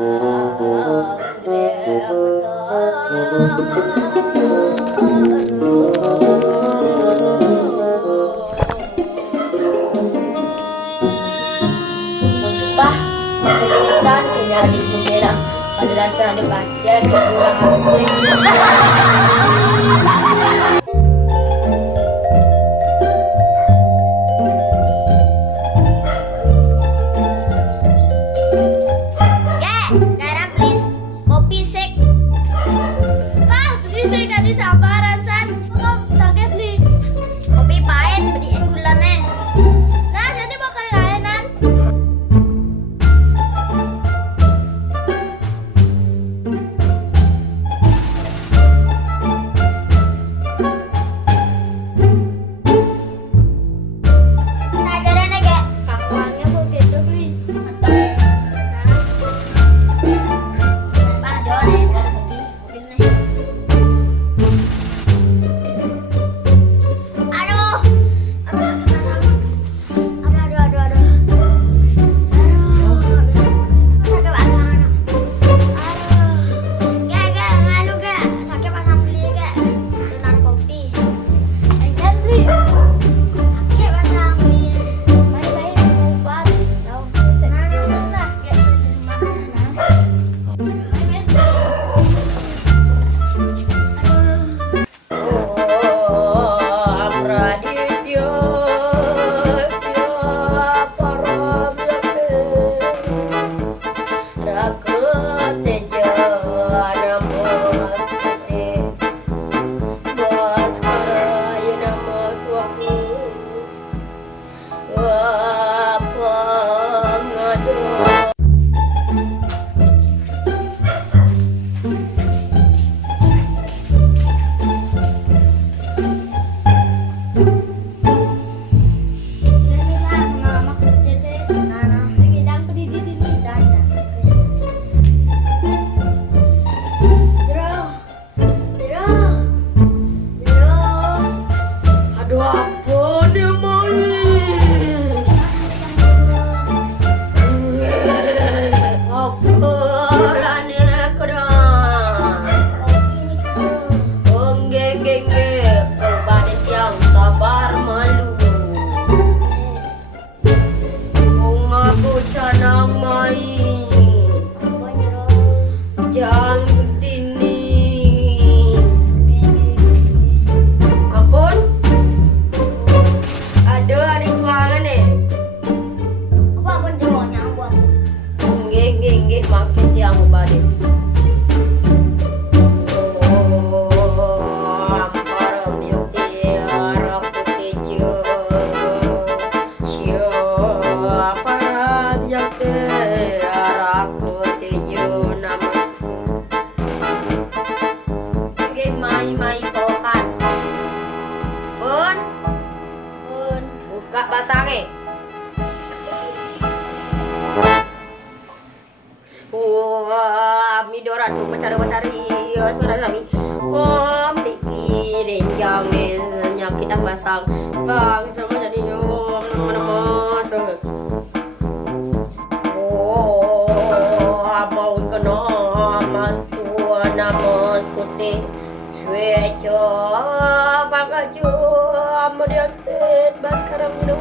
Pak, tulisan kini adikku bilang madrasah di pasien kurang asing. Garam please, kopi sek. Pak, beli saya tadi sabaran san. Kok tak beli? Kopi pahit, beliin gulanya. Nah, jadi bakal layanan. Nah, jalan aja. Kakuannya mau gitu beli. Pak, jangan ya, kopi. Kopi nih. Aduh, aduh sakit perasaan. Aduh. Sakit perasaan. Aduh. Gak, nganu gak. Sakit perasaan beli gak. Sunan kopi. Enggak beli. Sakit perasaan beli. Baik-baik obat. Tahu. Nah, ya mana? Oh, Praditya siapa ramyate rakoteja namaste baskaraya namaswaha apangado. Jadi lah, mama kerja deh. Lagi dan beli di sini dan. Aduh, apa nih mai? Apa rane kerang? Geng, badan yang sabar malu. Bunga canang main, jangan dini. Ampun, ada adik kemana nih? Geng, makin yang badan. Buka basare. Wah, midora tu betari suara kami. Om dikirin jamin nyakit dan basang. Bang semua jadi om nama semua. Oh, abau kena mas tua nama skuti. Sueco bangaju amodia stet baskara minum.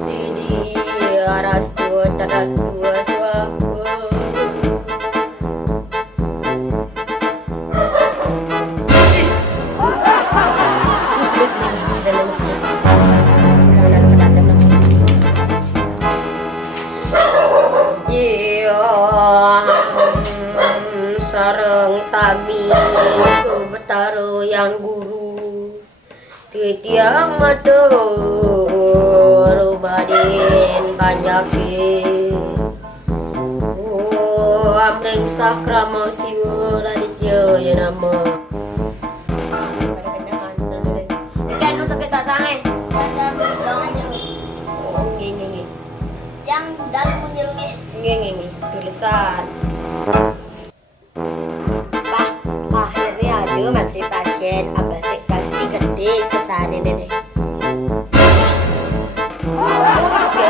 Sini aras tua tadat tua suaku. Sareng sami ku betaru yang guru titiang matur badin panjake amreng sakrama siwa raditya ya nama Ikan nu sakit tak sange. Ada jangan jeruk. nge Jang dalam menjelungnya. tulisan Akhirnya aduh masih pasien apa sih pasti gede sesari deh. oke